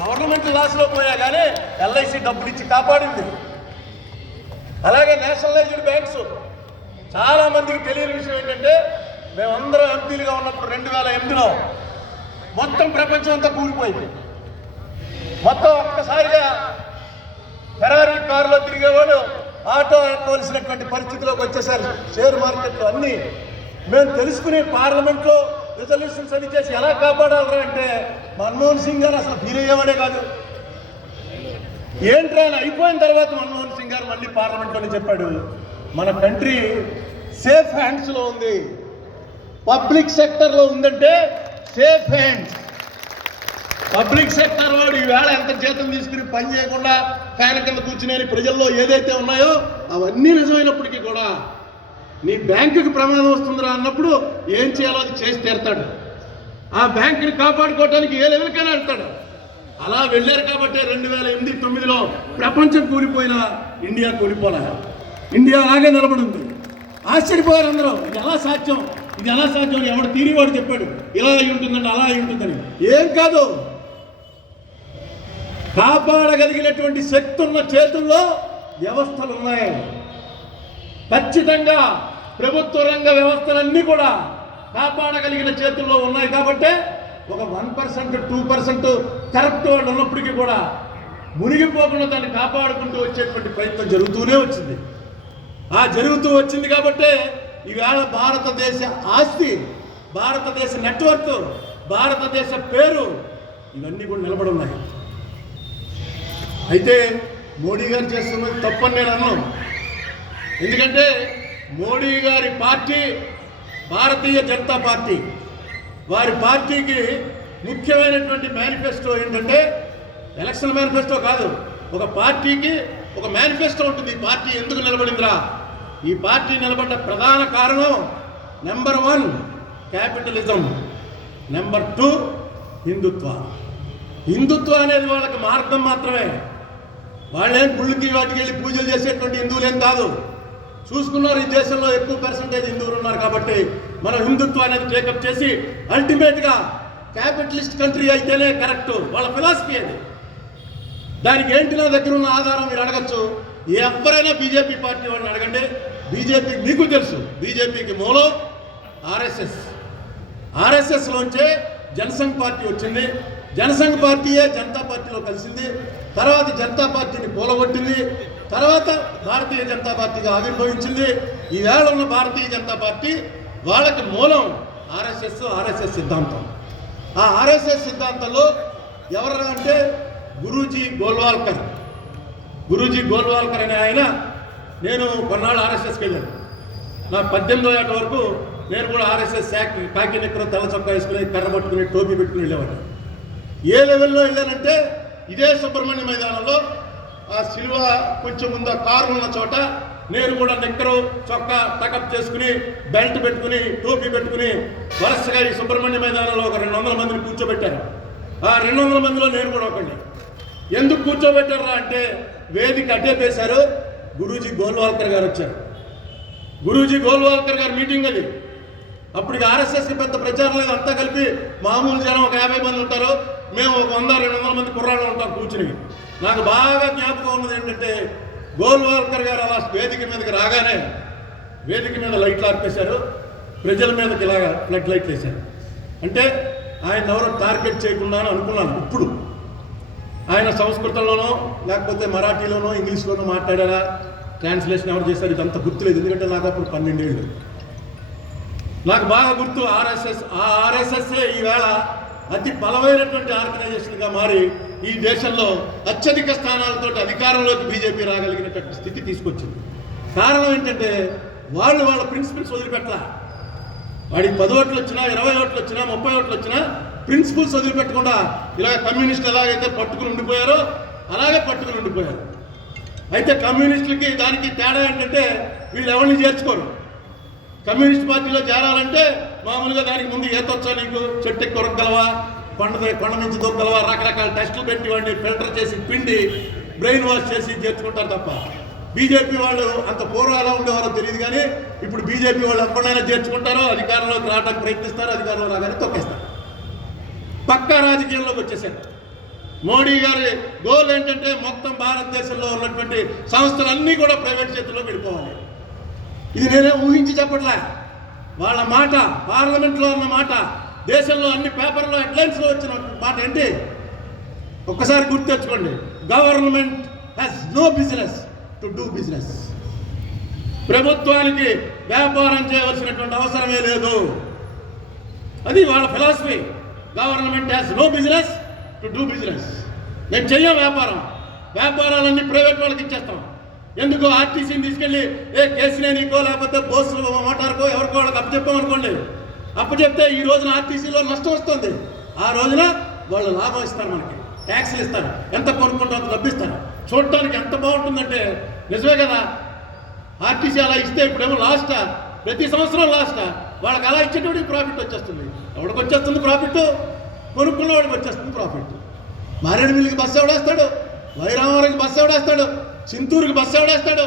Government లాస్లో పోయా కానీ LIC డబ్బులు ఇచ్చి కాపాడింది. అలాగే నేషనలైజ్డ్ బ్యాంక్స్ చాలా మందికి తెలియని విషయం ఏంటంటే, మేమందరం ఎంపీలుగా ఉన్నప్పుడు 2008లో మొత్తం ప్రపంచం అంతా కూలిపోయింది. మొత్తం ఒక్కసారిగా ఫెరారీ కారులో తిరిగేవాడు ఆటో ఎక్కవలసినటువంటి పరిస్థితిలోకి వచ్చేసారు. షేర్ మార్కెట్లు అన్నీ మేము తెలుసుకుని పార్లమెంట్లో రిజల్యూషన్స్ అని చేసి ఎలా కాపాడాలరా అంటే, మన్మోహన్ సింగ్ గారు అసలు ఫీల్ అయ్యేవాడే కాదు. ఏంట్రా అని అయిపోయిన తర్వాత మన్మోహన్ సింగ్ గారు మళ్ళీ పార్లమెంట్లోనే చెప్పాడు, మన కంట్రీ సేఫ్ హ్యాండ్స్లో ఉంది, పబ్లిక్ సెక్టర్లో ఉందంటే సేఫ్ హ్యాండ్స్. పబ్లిక్ సెక్టర్ వాడు ఈవేళ ఎంత జీతం తీసుకుని పని చేయకుండా ఫ్యాన్ కింద కూర్చుని ప్రజల్లో ఏదైతే ఉన్నాయో అవన్నీ నిజమైనప్పటికీ కూడా నీ బ్యాంకుకి ప్రమాదం వస్తుందిరా అన్నప్పుడు ఏం చేయాలో అది చేసి తీరుతాడు. ఆ బ్యాంకుని కాపాడుకోవడానికి ఏ లెవెల్కైనా వెళ్తాడు. అలా వెళ్ళారు కాబట్టి 2008-9లో ప్రపంచం కూలిపోయినా ఇండియా కూలిపోలే. ఇండియా అలాగే నిలబడింది. ఆశ్చర్యపోయారు అందరూ, ఇది ఎలా సాధ్యం, ఇది ఎలా సాధ్యం అని. ఎవడు తీరివాడు చెప్పాడు ఇలా అయి ఉంటుందండి, అలా అయి ఉంటుందని. ఏం కాదు, కాపాడగలిగినటువంటి శక్తి ఉన్న చేతుల్లో వ్యవస్థలు ఉన్నాయి. ఖచ్చితంగా ప్రభుత్వ రంగ వ్యవస్థలన్నీ కూడా కాపాడగలిగిన చేతుల్లో ఉన్నాయి. కాబట్టి ఒక 1%, 2% కరప్ట్ వాళ్ళు ఉన్నప్పటికీ కూడా మునిగిపోకుండా దాన్ని కాపాడుకుంటూ వచ్చేటువంటి ప్రయత్నం జరుగుతూనే వచ్చింది. ఆ జరుగుతూ వచ్చింది కాబట్టి ఈవేళ భారతదేశ ఆస్తి, భారతదేశ నెట్వర్క్, భారతదేశ పేరు ఇవన్నీ కూడా నిలబడి ఉన్నాయి. అయితే మోడీ గారు చేస్తున్నది తప్పని నేను అన్నాను. ఎందుకంటే మోడీ గారి పార్టీ భారతీయ జనతా పార్టీ, వారి పార్టీకి ముఖ్యమైనటువంటి మేనిఫెస్టో ఏంటంటే ఎలక్షన్ మేనిఫెస్టో కాదు, ఒక పార్టీకి ఒక మేనిఫెస్టో ఉంటుంది. ఈ పార్టీ ఎందుకు నిలబడిందిరా, ఈ పార్టీ నిలబడ్డ ప్రధాన కారణం నెంబర్ 1 క్యాపిటలిజం, నెంబర్ 2 హిందుత్వ. హిందుత్వ అనేది వాళ్ళకి మార్గం మాత్రమే. వాళ్ళేం గుళ్ళకి వాటికి వెళ్ళి పూజలు చేసేటువంటి హిందువులేం కాదు. చూసుకున్నారు ఈ దేశంలో ఎక్కువ పర్సంటేజ్ హిందువులు ఉన్నారు కాబట్టి మనం హిందుత్వ అనేది టేకప్ చేసి అల్టిమేట్గా క్యాపిటలిస్ట్ కంట్రీ అయితేనే కరెక్ట్, వాళ్ళ ఫిలాసఫీ అది. దానికి ఏంటి నా దగ్గర ఉన్న ఆధారం మీరు అడగచ్చు. ఎవరైనా బీజేపీ పార్టీ వాళ్ళని అడగండి. బీజేపీ మీకు తెలుసు, బీజేపీకి మూలం ఆర్ఎస్ఎస్లోంచే జనసంఘ్ పార్టీ వచ్చింది. జనసంఘ్ పార్టీయే జనతా పార్టీలో కలిసింది. తర్వాత జనతా పార్టీని కూలగొట్టింది. తర్వాత భారతీయ జనతా పార్టీగా ఆవిర్భవించింది. ఈవేళ ఉన్న భారతీయ జనతా పార్టీ వాళ్ళకి మూలం ఆర్ఎస్ఎస్ సిద్ధాంతం. ఆ ఆర్ఎస్ఎస్ సిద్ధాంతంలో ఎవరు అంటే గురూజీ గోల్వాల్కర్ అనే ఆయన. నేను కొన్నాళ్ళు ఆర్ఎస్ఎస్కి వెళ్ళాను. నా 18వ ఏట వరకు నేను కూడా ఆర్ఎస్ఎస్ కాకి నెక్కర తెల్ల చొక్కా వేసుకుని కర్ర పట్టుకుని టోపీ పెట్టుకుని వెళ్ళేవాడు. ఏ లెవెల్లో వెళ్ళానంటే ఇదే సుబ్రహ్మణ్య మైదానంలో ఆ సిలువ కొంచెం ముందు కారు ఉన్న చోట నేను కూడా నెక్కరు చొక్కా టకప్ చేసుకుని బెల్ట్ పెట్టుకుని టోపీ పెట్టుకుని వరుసగా ఈ సుబ్రహ్మణ్య మైదానంలో ఒక 200 మందిని కూర్చోబెట్టారు. ఆ 200 మందిలో నేను కూడా ఒకటి. ఎందుకు కూర్చోబెట్టారా అంటే వేదిక అడ్డేపేశారు. గురూజీ గోల్వాల్కర్ గారు వచ్చారు. గురూజీ గోల్వాల్కర్ గారు మీటింగ్ అది. అప్పటికి ఆర్ఎస్ఎస్కి పెద్ద ప్రచారం లేదు. అంతా కలిపి మామూలు జనం ఒక 50 మంది ఉంటారు, మేము ఒక 100-200 మంది కుర్రాళ్ళు ఉంటాం కూర్చుని. నాకు బాగా జ్ఞాపకం ఉన్నది ఏంటంటే గోల్వాల్కర్ గారు అలా వేదిక మీదకి రాగానే వేదిక మీద లైట్లు ఆర్పేశారు, ప్రజల మీదకి ఇలాగా ఫ్లడ్ లైట్లు వేశారు. అంటే ఆయన ఎవరో టార్గెట్ చేయకుండా అని అనుకున్నాను. ఇప్పుడు ఆయన సంస్కృతంలోనో లేకపోతే మరాఠీలోనో ఇంగ్లీష్లోనో మాట్లాడారా, ట్రాన్స్లేషన్ ఎవరు చేశారు ఇదంతా గుర్తులేదు. ఎందుకంటే నాకు అప్పుడు 12 ఏళ్ళు. నాకు బాగా గుర్తు ఆర్ఎస్ఎస్ఏ ఈవేళ అతి బలమైనటువంటి ఆర్గనైజేషన్గా మారి ఈ దేశంలో అత్యధిక స్థానాలతో అధికారంలోకి బీజేపీ రాగలిగినటువంటి స్థితి తీసుకొచ్చింది. కారణం ఏంటంటే వాళ్ళ ప్రిన్సిపల్స్ వదిలిపెట్టలా. వాడికి 10 ఓట్లు వచ్చినా 20 ఓట్లు వచ్చినా 30 ఓట్లు వచ్చినా ప్రిన్సిపల్స్ వదిలిపెట్టకుండా ఇలా కమ్యూనిస్టులు ఎలాగైతే పట్టుకుని ఉండిపోయారో అలాగే పట్టుకుని ఉండిపోయారు. అయితే కమ్యూనిస్టులకి దానికి తేడా ఏంటంటే వీళ్ళు ఎవరిని చేర్చుకోరు. కమ్యూనిస్ట్ పార్టీలో చేరాలంటే మామూలుగా దానికి ముందు ఈతొచ్చా, నీకు చెట్టు ఎక్కి కొరగలవా, కొండ నుంచి దొక్కగలవా, రకరకాల టెస్టులు పెట్టి వాడిని ఫిల్టర్ చేసి పిండి బ్రెయిన్ వాష్ చేసి చేర్చుకుంటారు తప్ప బీజేపీ వాళ్ళు అంత పూర్వం ఎలా ఉండేవారో తెలియదు. కానీ ఇప్పుడు బీజేపీ వాళ్ళు ఎప్పుడైనా చేర్చుకుంటారో, అధికారంలోకి రావడానికి ప్రయత్నిస్తారు, అధికారంలో రాగానే తొక్కేస్తారు. పక్కా రాజకీయంలోకి వచ్చేసారు. మోడీ గారి గోల్ ఏంటంటే మొత్తం భారతదేశంలో ఉన్నటువంటి సంస్థలన్నీ కూడా ప్రైవేట్ చేతుల్లో వెళ్ళిపోవాలి. ఇది నేనే ఊహించి చెప్పట్లే, వాళ్ళ మాట, పార్లమెంట్లో ఉన్న మాట, దేశంలో అన్ని పేపర్లో హెడ్లైన్స్లో వచ్చిన మాట ఏంటి? ఒక్కసారి గుర్తు తెచ్చుకోండి, government has no business to do business. ప్రభుత్వానికి వ్యాపారం చేయవలసినటువంటి అవసరమే లేదు. అది వాళ్ళ philosophy. Government has no business to do business. మేము చెయ్యం వ్యాపారం, వ్యాపారాలన్నీ ప్రైవేట్ వాళ్ళకి ఇచ్చేస్తాం. ఎందుకు? ఆర్టీసీని తీసుకెళ్ళి కేసీనేనికో లేకపోతే బోస్ మోటార్కో ఎవరికో వాళ్ళకి అప్పచెప్పామనుకోండి, అప్పచెప్తే ఈ రోజున ఆర్టీసీలో నష్టం వస్తుంది, ఆ రోజున వాళ్ళు లాభం ఇస్తారు, మనకి ట్యాక్స్లు ఇస్తారు, ఎంత కొనుక్కుంటే అంత లభిస్తారు. చూడటానికి ఎంత బాగుంటుందంటే నిజమే కదా. ఆర్టీసీ అలా ఇస్తే ఇప్పుడేమో లాస్టా, ప్రతి సంవత్సరం లాస్టా, వాళ్ళకి అలా ఇచ్చేటప్పుడు ప్రాఫిట్ వచ్చేస్తుంది. ఎవరికి వచ్చేస్తుంది ప్రాఫిట్? కొనుక్కున్న వాడికి వచ్చేస్తుంది ప్రాఫిట్. మారేడుమిల్లికి బస్సు ఎవడేస్తాడు, వైరామవరంకి బస్సు ఎవడేస్తాడు, చింతూరుకి బస్సు ఎవడేస్తాడు?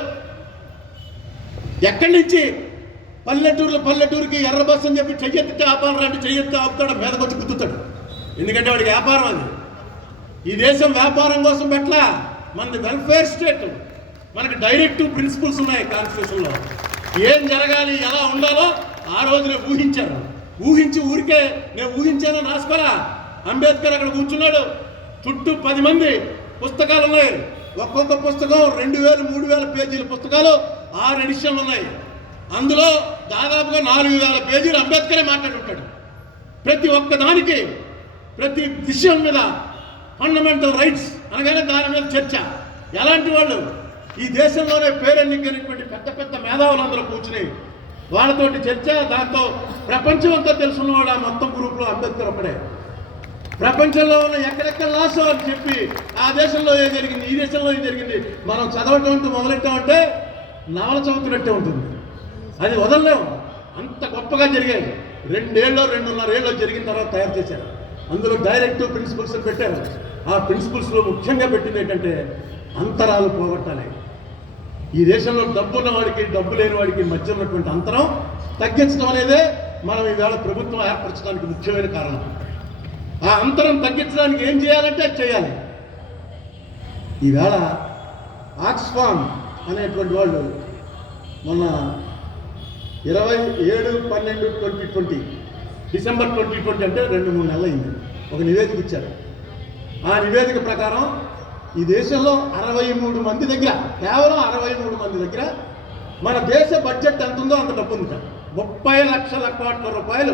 ఎక్కడి నుంచి పల్లెటూరుకి ఎర్ర బస్సు అని చెప్పి చెయ్యెత్తి ఆపాలంటే చెయ్యెత్తి ఆపుతాడు, మీదకి వచ్చి గుర్తుతాడు. ఎందుకంటే వాడికి వ్యాపారం అది. ఈ దేశం వ్యాపారం కోసం పెట్టలా, మనది వెల్ఫేర్ స్టేట్. మనకి డైరెక్టివ్ ప్రిన్సిపల్స్ ఉన్నాయి కాన్స్టిట్యూషన్లో. ఏం జరగాలి, ఎలా ఉండాలో ఆ రోజునే ఊహించారు. ఊహించి ఊరికే నేను ఊహించానని రాసుకోరా. అంబేద్కర్ అక్కడ కూర్చున్నాడు, చుట్టూ 10 మంది, పుస్తకాలు ఉన్నాయి. ఒక్కొక్క పుస్తకం 2000, 3000 పేజీల పుస్తకాలు, 6 ఎడిషన్లు ఉన్నాయి. అందులో దాదాపుగా 4000 పేజీలు అంబేద్కరే మాట్లాడుంటాడు. ప్రతి ఒక్క దానికి, ప్రతి విషయం మీద ఫండమెంటల్ రైట్స్ అనగానే దాని మీద చర్చ. ఎలాంటి వాళ్ళు? ఈ దేశంలోనే పేరెన్నికైనటువంటి పెద్ద పెద్ద మేధావులు అందరూ కూర్చుని వాళ్ళతోటి చర్చ. దాంతో ప్రపంచం అంతా తెలుసున్నవాడు ఆ మొత్తం గ్రూప్లో అంబేద్కర్ ఒకడే. ప్రపంచంలో ఉన్న ఎక్కడెక్కడ లాస్ అని చెప్పి ఆ దేశంలో ఏం జరిగింది, ఈ దేశంలో ఏం జరిగింది మనం చదవటం మొదలెట్టామంటే నవల చదువుతున్నట్టే ఉంటుంది. అది వదలలేము, అంత గొప్పగా జరిగాయి. 2 ఏళ్ళు 2.5 ఏళ్ళు జరిగిన తర్వాత తయారు చేశారు. అందులో డైరెక్టివ్ ప్రిన్సిపల్స్ పెట్టారు. ఆ ప్రిన్సిపల్స్లో ముఖ్యంగా పెట్టింది ఏంటంటే అంతరాలు పోగొట్టాలి. ఈ దేశంలో డబ్బు ఉన్న వాడికి, డబ్బు లేని వాడికి మధ్య ఉన్నటువంటి అంతరం తగ్గించడం అనేదే మనం ఈవేళ ప్రభుత్వం ఏర్పరచడానికి ముఖ్యమైన కారణం. ఆ అంతరం తగ్గించడానికి ఏం చేయాలంటే అది చేయాలి. ఈవేళ ఆక్స్ఫామ్ అనేటువంటి వాళ్ళు మొన్న 27/12/2020 డిసెంబర్ 2020 అంటే 2-3 నెలలు అయింది, ఒక నివేదిక ఇచ్చారు. ఆ నివేదిక ప్రకారం ఈ దేశంలో 63 మంది దగ్గర, కేవలం 63 మంది దగ్గర మన దేశ బడ్జెట్ ఎంత ఉందో అంత డబ్బు ఉంది. 30 లక్షల కోట్ల రూపాయలు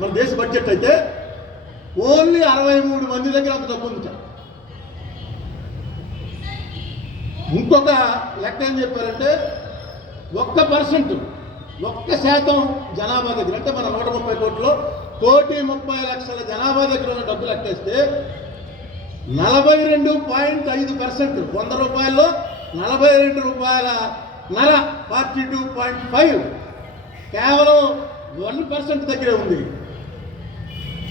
మన దేశ బడ్జెట్ అయితే ఓన్లీ 63 మంది దగ్గర అంత డబ్బు ఉంది. ఇంకొక లెక్క ఏం చెప్పారంటే 1% 1% జనాభా దగ్గర, అంటే మన 130 కోట్లలో 1,30,00,000 జనాభా దగ్గర ఉన్న డబ్బులు లెక్కేస్తే 42.5%, 100 రూపాయల్లో 42 రూపాయల నర, 42.5 కేవలం 1% దగ్గరే ఉంది.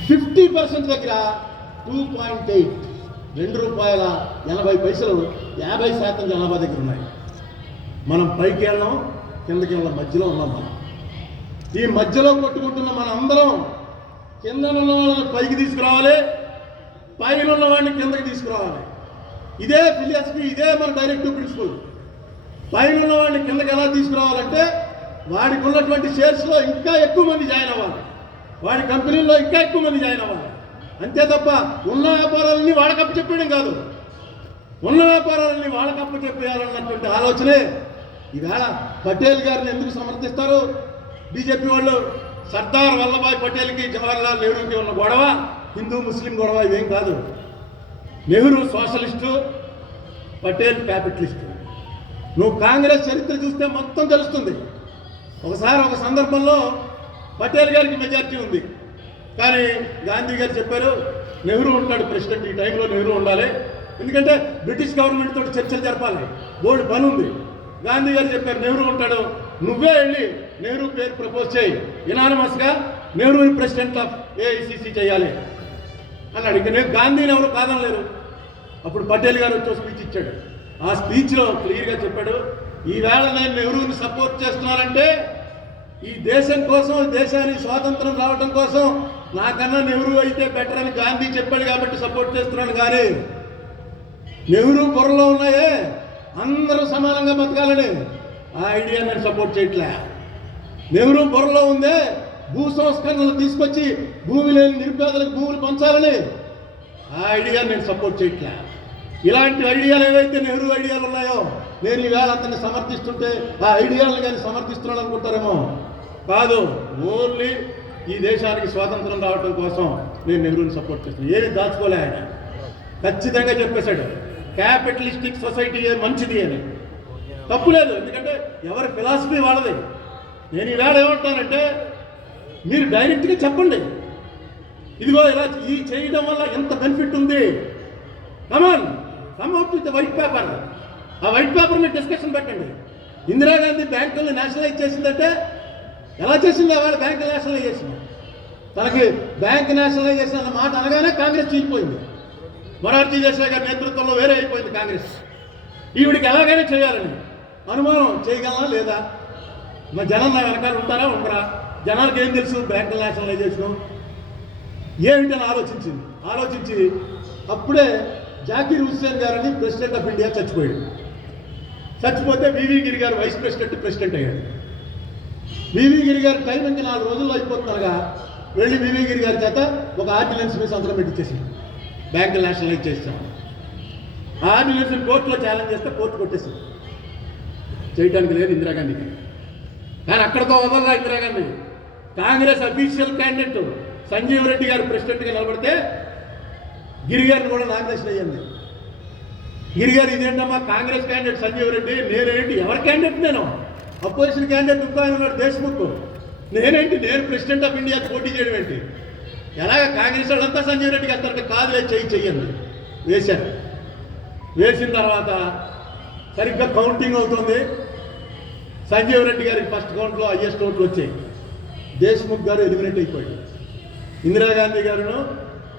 50% దగ్గర 2.8, 2 రూపాయల 80 పైసలు 50% జనాభా దగ్గర ఉన్నాయి. మనం పైకి వెళ్ళాం, కిందకి వెళ్ళాం, మధ్యలో ఉన్నాం. మనం ఈ మధ్యలో కొట్టుకుంటున్న మన అందరం కింద ఉన్న వాళ్ళని పైకి తీసుకురావాలి, పైన ఉన్న వాడిని కిందకి తీసుకురావాలి. ఇదే ఫిలాసఫీ, ఇదే మన డైరెక్టివ్ ప్రిన్సిపల్. పైన ఉన్న వాడిని కిందకి ఎలా తీసుకురావాలంటే వాడికి ఉన్నటువంటి షేర్స్లో ఇంకా ఎక్కువ మంది జాయిన్ అవ్వాలి, వాడి కంపెనీల్లో ఇంకా ఎక్కువ మంది జాయిన్ అవ్వాలి. అంతే తప్ప ఉన్న వ్యాపారాలన్నీ వాళ్ళకప్పు చెప్పేయడం కాదు. ఉన్న వ్యాపారాలన్నీ వాళ్ళకప్పు చెప్పేయాలన్నటువంటి ఆలోచనే. ఈవేళ పటేల్ గారిని ఎందుకు సమర్థిస్తారు బీజేపీ వాళ్ళు? సర్దార్ వల్లభాయ్ పటేల్కి జవహర్లాల్ నెహ్రూకి ఉన్న గొడవ హిందూ ముస్లిం గొడవ ఇవేం కాదు. Nehru socialist, Patel capitalist. నువ్వు కాంగ్రెస్ చరిత్ర చూస్తే మొత్తం తెలుస్తుంది. ఒకసారి ఒక సందర్భంలో పటేల్ గారికి మెజార్టీ ఉంది, కానీ గాంధీ గారు చెప్పారు నెహ్రూ ఉంటాడు ప్రెసిడెంట్, ఈ టైంలో నెహ్రూ ఉండాలి, ఎందుకంటే బ్రిటిష్ గవర్నమెంట్ తోటి చర్చలు జరపాలి, బోర్డు పని ఉంది. గాంధీ గారు చెప్పారు నెహ్రూ ఉంటాడు, నువ్వే వెళ్ళి నెహ్రూ పేరు ప్రపోజ్ చేయి, యునానిమస్గా నెహ్రూని ప్రెసిడెంట్ ఆఫ్ ఏఐసిసి చేయాలి అన్నాడు. ఇంకా నేను గాంధీని ఎవరు కాదనలేరు. అప్పుడు పటేల్ గారు వచ్చి స్పీచ్ ఇచ్చాడు. ఆ స్పీచ్లో క్లియర్గా చెప్పాడు, ఈవేళ నేను నెహ్రూని సపోర్ట్ చేస్తున్నానంటే ఈ దేశం కోసం, దేశానికి స్వాతంత్రం రావడం కోసం నాకన్నా నెహ్రూ అయితే బెటర్ అని గాంధీ చెప్పాడు కాబట్టి సపోర్ట్ చేస్తున్నాను, కానీ నెహ్రూ బుర్రలో ఉన్నాయే అందరూ సమానంగా బతకాలని, ఆ ఐడియా నేను సపోర్ట్ చేయట్లే. నెహ్రూ బుర్రలో ఉందే భూ సంస్కరణలు తీసుకొచ్చి భూమి లేని నిరుపేదలకు భూములు పంచాలని, ఆ ఐడియా నేను సపోర్ట్ చేయట్లే. ఇలాంటి ఐడియాలు ఏవైతే నెహ్రూ ఐడియాలు ఉన్నాయో నేను ఈవేళ అతన్ని సమర్థిస్తుంటే ఆ ఐడియాలను కానీ సమర్థిస్తున్నాడు అనుకుంటారేమో. కాదు, ఓన్లీ ఈ దేశానికి స్వాతంత్రం రావడం కోసం నేను నెహ్రూని సపోర్ట్ చేస్తున్నాను. ఏమి దాచుకోలే ఆయన, ఖచ్చితంగా చెప్పేశాడు క్యాపిటలిస్టిక్ సొసైటీ మంచిది అని. తప్పులేదు, ఎందుకంటే ఎవరి ఫిలాసఫీ వాళ్ళది. నేను ఈవేళ ఏమంటానంటే మీరు డైరెక్ట్గా చెప్పండి, ఇదిగో ఇలా ఈ చేయడం వల్ల ఎంత బెనిఫిట్ ఉంది, come on come out with white paper. ఆ వైట్ పేపర్ మీద డిస్కషన్ పెట్టండి. ఇందిరాగాంధీ బ్యాంకుల్ని నేషనలైజ్ చేసిందంటే ఎలా చేసింది? వాళ్ళ బ్యాంకు నేషనలైజేషన్. తనకి బ్యాంక్ నేషనలైజేషన్ అన్న మాట అనగానే కాంగ్రెస్ చీలిపోయింది. మొరార్జీ దేశాయ్ గారి నేతృత్వంలో వేరే అయిపోయింది కాంగ్రెస్. ఈవిడికి ఎలాగైనా చేయాలని అనుమానం, చేయగలనా లేదా? మా జనం నా వెనకాల ఉంటారా ఉండరా? జనాలకు ఏం తెలుసు బ్యాంకుల నేషనలైజేషన్ ఏమిటని ఆలోచించి అప్పుడే జాకీర్ హుస్సేన్ గారని ప్రెసిడెంట్ ఆఫ్ ఇండియా చచ్చిపోతే వివి గిరి గారు వైస్ ప్రెసిడెంట్ అయ్యాడు. వివి గిరి గారి టైం ఇంకా 4 రోజుల్లో అయిపోతున్నారుగా వెళ్ళి వివి గిరి గారి చేత ఒక ఆర్డినెన్స్ మీద సంతకం పెట్టించేసింది, బ్యాంకులు నేషనలైజ్ చేస్తాం. ఆ ఆర్డినెన్స్ కోర్టులో ఛాలెంజ్ చేస్తే కోర్టు కొట్టేసింది, చేయడానికి లేదు ఇందిరాగాంధీకి. కానీ అక్కడితో వదలరా ఇందిరాగాంధీ. కాంగ్రెస్ అఫీషియల్ క్యాండిడేట్ సంజీవ్ రెడ్డి గారు ప్రెసిడెంట్గా నిలబడితే గిరి గారిని కూడా నామినేషన్ అయ్యింది. గిరి గారు ఇదేంటమ్మా కాంగ్రెస్ క్యాండిడేట్ సంజీవ్ రెడ్డి, నేనేంటి ఎవరి క్యాండిడేట్? నేను అపోజిషన్ క్యాండిడేట్ ఇంకో ఆయన ఉన్నాడు దేశ్ముఖ్, నేనేంటి నేను ప్రెసిడెంట్ ఆఫ్ ఇండియాకి పోటీ చేయడం ఏంటి? ఎలాగ కాంగ్రెస్ వాళ్ళంతా సంజీవ్ రెడ్డికి వేస్తారంటే కాదులే చెయ్యండి. వేసిన తర్వాత సరిగ్గా కౌంటింగ్ అవుతుంది. సంజీవ్ రెడ్డి గారికి ఫస్ట్ కౌంట్లో హైయెస్ట్ ఓట్లు వచ్చాయి. దేశ్ముఖ్ గారు ఎలిమినేట్ అయిపోయాడు. ఇందిరాగాంధీ గారును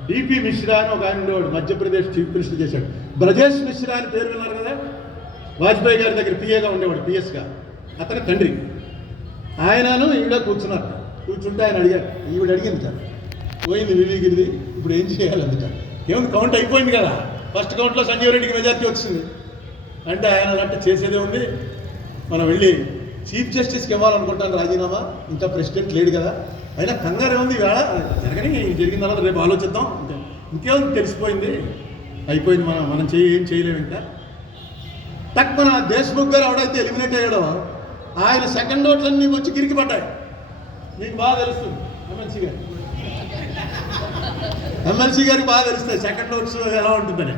డిపి మిశ్రా అని ఒక ఆయన ఉండేవాడు, మధ్యప్రదేశ్ చీఫ్ మినిస్టర్ చేశాడు. బ్రజేష్ మిశ్రా అని పేరు విన్నారు కదా, వాజ్పేయి గారి దగ్గర పిఏగా ఉండేవాడు, పిఎస్గా. అతని తండ్రి. ఆయనను ఈవిడ కూర్చుంటే ఆయన అడిగాడు, ఈవిడ అడిగింది సార్ పోయింది వివి గిరిది, ఇప్పుడు ఏం చేయాలి అందుట. ఏముంది కౌంట్ అయిపోయింది కదా, ఫస్ట్ కౌంట్లో సంజీవ్ రెడ్డికి మెజార్టీ వచ్చింది అంటే ఆయన అంటే చేసేదే ఉంది, మనం వెళ్ళి చీఫ్ జస్టిస్కి ఇవ్వాలనుకుంటాను రాజీనామా, ఇంకా ప్రెసిడెంట్ లేడు కదా, అయినా కంగారు ఏముంది వేళ జరిగిన తర్వాత రేపు ఆలోచిద్దాం, ఇంకేముంది తెలిసిపోయింది అయిపోయింది, మనం ఏం చేయలేము ఇంకా. తక్కువ దేశ్ముఖ్ గారు ఎవడైతే ఎలిమినేట్ అయ్యాడో ఆయన సెకండ్ ఓట్లన్నీ వచ్చి గిరికి పడ్డాయి. మీకు బాగా తెలుస్తుంది ఎమ్మెల్సీ గారికి బాగా తెలుస్తాయి సెకండ్ ఓట్స్ ఎలా ఉంటుందని.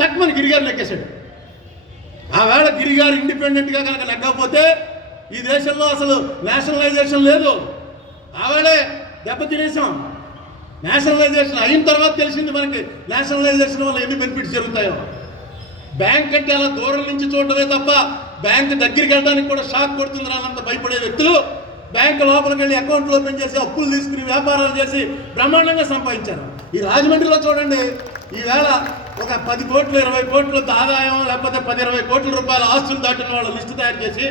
తక్కువని గిరిగారు లెక్కేశాడు. ఆ వేళ గిరిగారు ఇండిపెండెంట్గా కనుక లెక్కకపోతే ఈ దేశంలో అసలు నేషనలైజేషన్ లేదు. ఆవేళే దెబ్బతినేసాం. నేషనలైజేషన్ అయిన తర్వాత తెలిసింది మనకి నేషనలైజేషన్ వల్ల ఎన్ని బెనిఫిట్స్ జరుగుతాయో. బ్యాంక్ అంటే అలా దూరం నుంచి చూడటమే తప్ప బ్యాంక్ దగ్గరికి వెళ్ళడానికి కూడా షాక్ కొడుతుంది రానంత భయపడే వ్యక్తులు బ్యాంకు లోపలికి వెళ్ళి అకౌంట్లు ఓపెన్ చేసి అప్పులు తీసుకుని వ్యాపారాలు చేసి బ్రహ్మాండంగా సంపాదించారు. ఈ రాజమండ్రిలో చూడండి, ఈవేళ ఒక 10 కోట్లు 20 కోట్ల ఆదాయం లేకపోతే 10-20 కోట్ల రూపాయల ఆస్తులు దాటిన వాళ్ళ లిస్టు తయారు చేసి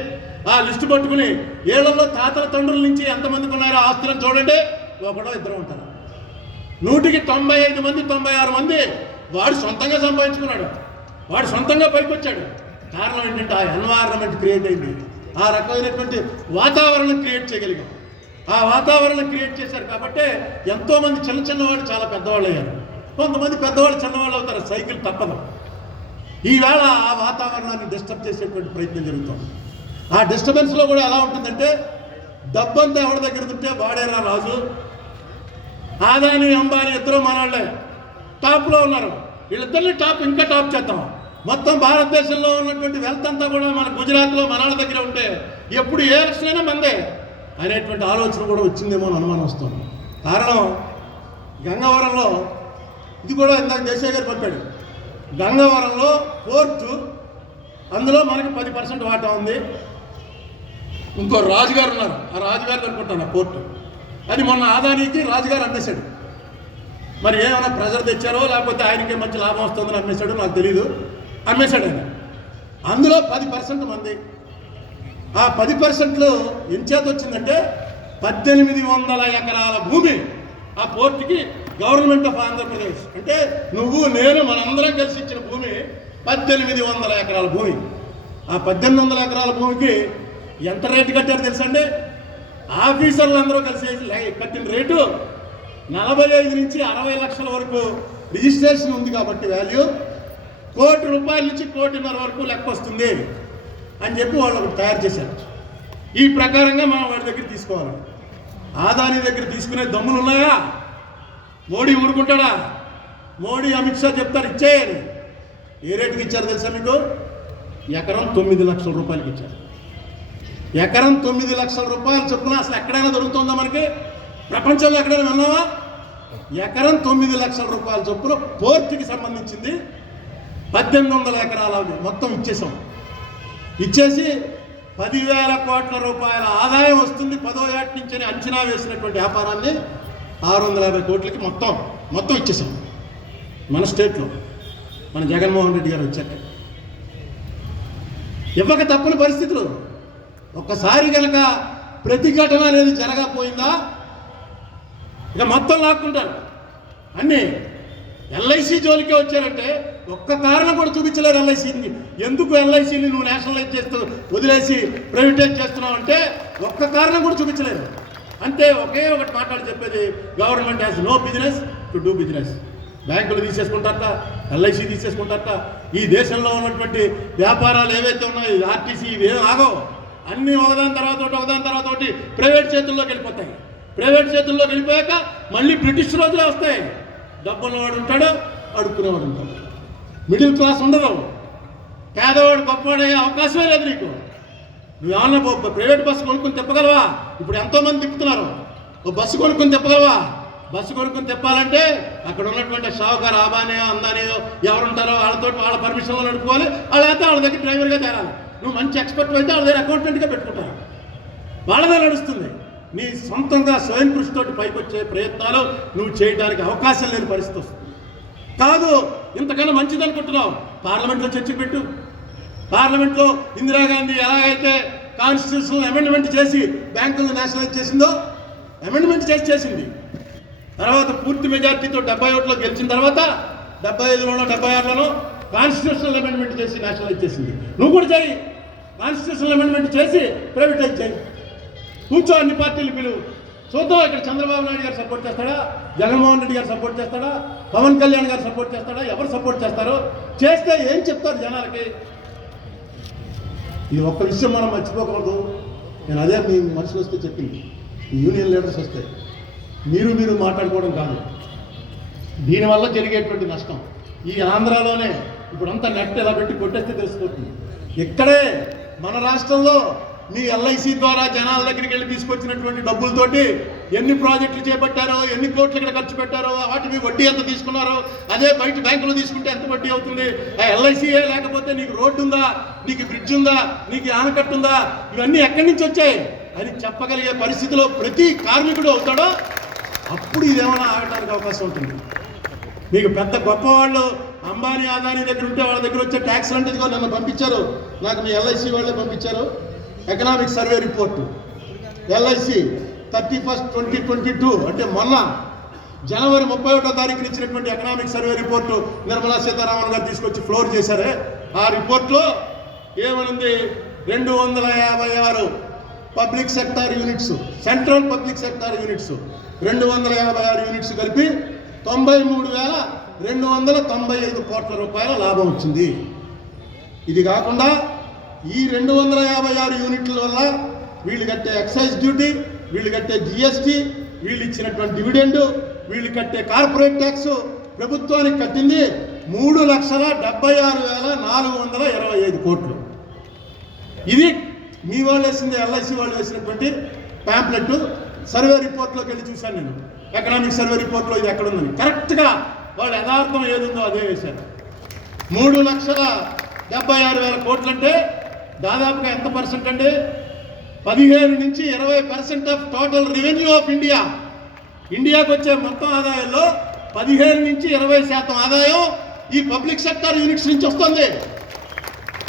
ఆ లిస్టు పట్టుకుని ఏళ్లలో తాతల తండ్రుల నుంచి ఎంతమందికి ఉన్నారో ఆస్తులను చూడండి, ఒకడో ఇద్దరు ఉంటారు. 100కి 95 మంది 96 మంది వాడు సొంతంగా సంపాదించుకున్నాడు, వాడు సొంతంగా పైకి వచ్చాడు. కారణం ఏంటంటే ఆ ఎన్వైరన్మెంట్ క్రియేట్ అయింది, ఆ రకమైనటువంటి వాతావరణం క్రియేట్ చేయగలిగాం. ఆ వాతావరణం క్రియేట్ చేశారు కాబట్టి ఎంతోమంది చిన్నవాళ్ళు చాలా పెద్దవాళ్ళు అయ్యారు. కొంతమంది పెద్దవాళ్ళు చిన్నవాళ్ళు అవుతారు, సైకిల్ తప్పదు. ఈవేళ ఆ వాతావరణాన్ని డిస్టర్బ్ చేసేటువంటి ప్రయత్నం జరుగుతుంది. ఆ డిస్టర్బెన్స్లో కూడా ఎలా ఉంటుందంటే డబ్బంతా ఎవరి దగ్గర ఉంటే వాడేరా రాజు. ఆదాని అంబానీ ఇద్దరు మనవాళ్ళే టాప్లో ఉన్నారు. వీళ్ళిద్దరిని ఇంకా టాప్ చేద్దాం. మొత్తం భారతదేశంలో ఉన్నటువంటి వెల్త్ అంతా కూడా మన గుజరాత్లో మనవాళ్ళ దగ్గర ఉంటే ఎప్పుడు ఏ ఎలక్షన్ అయినా మందే అనేటువంటి ఆలోచన కూడా వచ్చిందేమో అని అనుమానం వస్తుంది. కారణం గంగవరంలో ఇది కూడా ఇందాక దేశాయ్ గారు పంపాడు. గంగవరంలో పోర్టు, అందులో మనకి 10% వాటా ఉంది. ఇంకో రాజుగారు ఉన్నారు, ఆ రాజుగారు అనుకుంటాను ఆ పోర్టు. అది మొన్న ఆదానికి రాజుగారు అమ్మేశాడు. మరి ఏమైనా ప్రెజర్ తెచ్చారో లేకపోతే ఆయనకే మంచి లాభం వస్తుందని అమ్మేశాడో నాకు తెలీదు. అమ్మేశాడు ఆయన. అందులో 10% మంది. ఆ 10%లో ఎంచేత వచ్చిందంటే 1800 ఎకరాల భూమి ఆ పోర్టుకి గవర్నమెంట్ ఆఫ్ ఆంధ్రప్రదేశ్ అంటే నువ్వు నేను మనందరం కలిసి ఇచ్చిన భూమి 1800 ఎకరాల భూమి. ఆ 1800 ఎకరాల భూమికి ఎంత రేటు కట్టారు తెలుసండి? ఆఫీసర్లు అందరూ కలిసి కట్టిన రేటు 45 నుంచి 60 లక్షల వరకు రిజిస్ట్రేషన్ ఉంది కాబట్టి వాల్యూ ₹1,00,00,000 నుంచి ₹1,50,00,000 వరకు లెక్క వస్తుంది అని చెప్పి వాళ్ళు తయారు చేశారు. ఈ ప్రకారంగా మనం వాడి దగ్గర తీసుకోవాలి. ఆదాని దగ్గర తీసుకునే దమ్ములు ఉన్నాయా? మోడీ ఊరుకుంటాడా? మోడీ అమిత్ షా చెప్తారు ఇచ్చేయని. ఏ రేటుకి ఇచ్చారు తెలుసా మీకు? ఎకరం 9 లక్షల రూపాయలకి ఇచ్చారు. ఎకరం 9 లక్షల రూపాయలు చొప్పున అసలు ఎక్కడైనా దొరుకుతుందా మనకి? ప్రపంచంలో ఎక్కడైనా విన్నావా? ఎకరం 9 లక్షల రూపాయల చొప్పున పోర్టుకి సంబంధించింది 1800 ఎకరాల మొత్తం ఇచ్చేసాం. ఇచ్చేసి 10,000 కోట్ల రూపాయల ఆదాయం వస్తుంది 10వ ఏట నుంచి అంచనా వేసినటువంటి వ్యాపారాన్ని 650 కోట్లకి మొత్తం ఇచ్చేసాం మన స్టేట్లో. మన జగన్మోహన్ రెడ్డి గారు వచ్చాక ఇవ్వక తప్పని పరిస్థితులు. ఒక్కసారి కనుక ప్రతిఘటన అనేది జరగకపోయిందా ఇక మొత్తం లాక్కుంటారు అన్నీ. ఎల్ఐసి జోలికే వచ్చారంటే ఒక్క కారణం కూడా చూపించలేరు ఎల్ఐసిని. ఎందుకు ఎల్ఐసిని నువ్వు నేషనలైజ్ చేస్తూ వదిలేసి ప్రైవేటైజ్ చేస్తున్నావు అంటే ఒక్క కారణం కూడా చూపించలేరు. అంటే ఒకే ఒకటి మాట్లాడి చెప్పేది, government has no business to do business. బ్యాంకులు తీసేసుకుంటారట, ఎల్ఐసి తీసేసుకుంటారట. ఈ దేశంలో ఉన్నటువంటి వ్యాపారాలు ఏవైతే ఉన్నాయో ఆర్టీసీ ఇవేం ఆగో, అన్నీ ఒకదాని తర్వాత ఒకటి ప్రైవేట్ చేతుల్లోకి వెళ్ళిపోతాయి. ప్రైవేట్ చేతుల్లోకి వెళ్ళిపోయాక మళ్ళీ బ్రిటిష్ రోజులే వస్తాయి. డబ్బున్నవాడు ఉంటాడు, అడుక్కునేవాడు ఉంటాడు. మిడిల్ క్లాస్ ఉండదు. పేదవాడు గొప్పవాడయ్యే అవకాశమే లేదు నీకు. నువ్వేమన్నా ప్రైవేట్ బస్సు కొనుక్కొని తిప్పగలవా? ఇప్పుడు ఎంతోమంది తిప్పుతున్నారు. ఓ బస్సు కొనుక్కొని తిప్పగలవా? బస్సు కొనుక్కొని తిప్పాలంటే అక్కడ ఉన్నటువంటి షావుకారు ఆబానియో అందానియో ఎవరుంటారో వాళ్ళ పర్మిషన్లో నడుపుకోవాలి. వాళ్ళైతే వాళ్ళ దగ్గర డ్రైవర్గా చేరాలి. నువ్వు మంచి ఎక్స్పర్ట్ అయితే వాళ్ళ దగ్గర అకౌంటెంట్గా పెట్టుకుంటారు. వాళ్ళదే నడుస్తుంది. నీ సొంతంగా స్వయం కృషితోటి పైకి వచ్చే ప్రయత్నాలు నువ్వు చేయడానికి అవకాశం లేని పరిస్థితి వస్తుంది. కాదు ఇంతకన్నా మంచిది అనుకుంటున్నావు, పార్లమెంట్లో చర్చ పెట్టు. పార్లమెంట్లో ఇందిరాగాంధీ ఎలాగైతే కాన్స్టిట్యూషనల్ అమెండ్మెంట్ చేసి బ్యాంకులను నేషనలైజ్ చేసిందో అమెండ్మెంట్ చేసింది. తర్వాత పూర్తి మెజార్టీతో 71లో గెలిచిన తర్వాత 75లోనో 76లోనో కాన్స్టిట్యూషనల్ అమెండ్మెంట్ చేసి నేషనలైజ్ చేసింది. నువ్వు కూడా చేయి. కాన్స్టిట్యూషనల్ అమెండ్మెంట్ చేసి ప్రైవేటైజ్ చేయి. కూర్చో, అన్ని పార్టీలు పిలువు, చూద్దాం. ఇక్కడ చంద్రబాబు నాయుడు గారు సపోర్ట్ చేస్తాడా, జగన్మోహన్ రెడ్డి గారు సపోర్ట్ చేస్తాడా, పవన్ కళ్యాణ్ గారు సపోర్ట్ చేస్తాడా, ఎవరు సపోర్ట్ చేస్తారో చేస్తే ఏం చెప్తారు జనాలకి? ఈ ఒక్క విషయం మనం మర్చిపోకూడదు. నేను అదే మీ మనుషులు వస్తే చెప్పింది. ఈ యూనియన్ లీడర్స్ వస్తే మీరు మాట్లాడుకోవడం కాదు, దీనివల్ల జరిగేటువంటి నష్టం. ఈ ఆంధ్రాలోనే ఇప్పుడంతా నెట్ ఎలా పెట్టి కొట్టేస్తే తెలిసిపోతుంది. ఇక్కడే మన రాష్ట్రంలో మీ ఎల్ఐసి ద్వారా జనాల దగ్గరికి వెళ్ళి తీసుకొచ్చినటువంటి డబ్బులతోటి ఎన్ని ప్రాజెక్టులు చేపట్టారో, ఎన్ని కోట్లు ఇక్కడ ఖర్చు పెట్టారో, వాటి మీ వడ్డీ ఎంత తీసుకున్నారో, అదే బయట బ్యాంకులో తీసుకుంటే ఎంత వడ్డీ అవుతుంది? ఆ ఎల్ఐసియే లేకపోతే నీకు రోడ్డు ఉందా, నీకు బ్రిడ్జ్ ఉందా, నీకు ఆనకట్టు ఉందా, ఇవన్నీ ఎక్కడి నుంచి వచ్చాయి అని చెప్పగలిగే పరిస్థితిలో ప్రతి కార్మికుడు అవుతాడో అప్పుడు ఇదేమైనా ఆగడానికి అవకాశం ఉంటుంది. మీకు పెద్ద గొప్పవాళ్ళు అంబానీ అదానీ దగ్గర ఉంటే వాళ్ళ దగ్గర వచ్చే ట్యాక్స్ అంటే ఇదిగో నన్ను పంపించారు, నాకు మీ ఎల్ఐసి వాళ్ళే పంపించారు. ఎకనామిక్ సర్వే రిపోర్టు ఎల్ఐసి 31/2022 అంటే మొన్న జనవరి 31వ తారీఖున ఇచ్చినటువంటి economic survey report Nirmala Sitharaman గారు తీసుకొచ్చి ఫ్లోర్ చేశారే. ఆ రిపోర్ట్లో ఏమనుంది? 256 public sector units, central public sector units 256 units కలిపి 93,295 కోట్ల రూపాయల లాభం వచ్చింది. ఇది కాకుండా ఈ 256 యూనిట్ల వల్ల వీళ్ళు కట్టే ఎక్సైజ్ డ్యూటీ, వీళ్ళు కట్టే జిఎస్టీ, వీళ్ళు ఇచ్చినటువంటి డివిడెండ్, వీళ్ళు కట్టే కార్పొరేట్ ట్యాక్స్ ప్రభుత్వానికి కట్టింది 3,76,425 కోట్లు. ఇది మీ వాళ్ళు వేసింది, ఎల్ఐసి వాళ్ళు వేసినటువంటి ప్యాంప్లెట్ సర్వే రిపోర్ట్లోకి వెళ్ళి చూశాను నేను. ఎకనామిక్ సర్వే రిపోర్ట్లో ఇది ఎక్కడుందని కరెక్ట్గా వాళ్ళు యథార్థం ఏదుందో అదే వేశారు. 3,76,000 కోట్లు అంటే దాదాపుగా ఎంత పర్సెంట్ అండి? 15 నుంచి 20% of total revenue of India. ఇండియాకు వచ్చే మొత్తం ఆదాయంలో 15 నుంచి 20% ఆదాయం ఈ పబ్లిక్ సెక్టార్ యూనిట్స్ నుంచి వస్తుంది.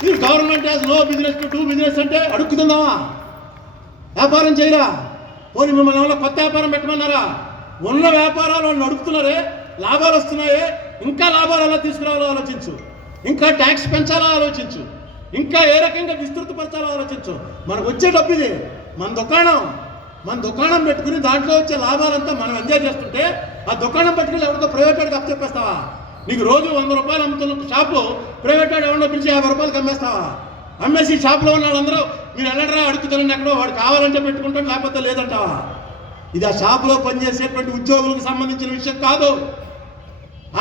ఈ government has no business to do business అంటే అడుక్కుతుందామా? వ్యాపారం చేయరా? పోనీ మిమ్మల్ని ఏమన్నా కొత్త వ్యాపారం పెట్టమన్నారా? ఉన్న వ్యాపారాలు వాళ్ళు నడుపుతున్నారే, లాభాలు వస్తున్నాయే, ఇంకా లాభాలు ఎలా తీసుకురావాలో ఆలోచించు. ఇంకా ట్యాక్స్ పెంచాలో ఆలోచించు, ఇంకా ఏ రకంగా విస్తృతపరచాలో ఆలోచించు. మనకు వచ్చే డబ్బు ఇది, మన దుకాణం పెట్టుకుని దాంట్లో వచ్చే లాభాలంతా మనం ఎంజాయ్ చేస్తుంటే ఆ దుకాణం పెట్టుకుని ఎవరితో ప్రైవేట్ వాడికి అప్పచెప్పేస్తావా? నీకు రోజు 100 రూపాయలు అమ్ముతున్న షాపు ప్రైవేట్ వాడు ఎవరినో పిలిచి 50 రూపాయలకి అమ్మేస్తావా? అమ్మేసి షాపులో ఉన్న వాళ్ళందరూ మీరు వెళ్ళడరా అడుగుతారండి, ఎక్కడో వాడు కావాలంటే పెట్టుకుంటాడు, లేకపోతే లేదంటావా? ఇది ఆ షాపులో పనిచేసేటువంటి ఉద్యోగులకు సంబంధించిన విషయం కాదు,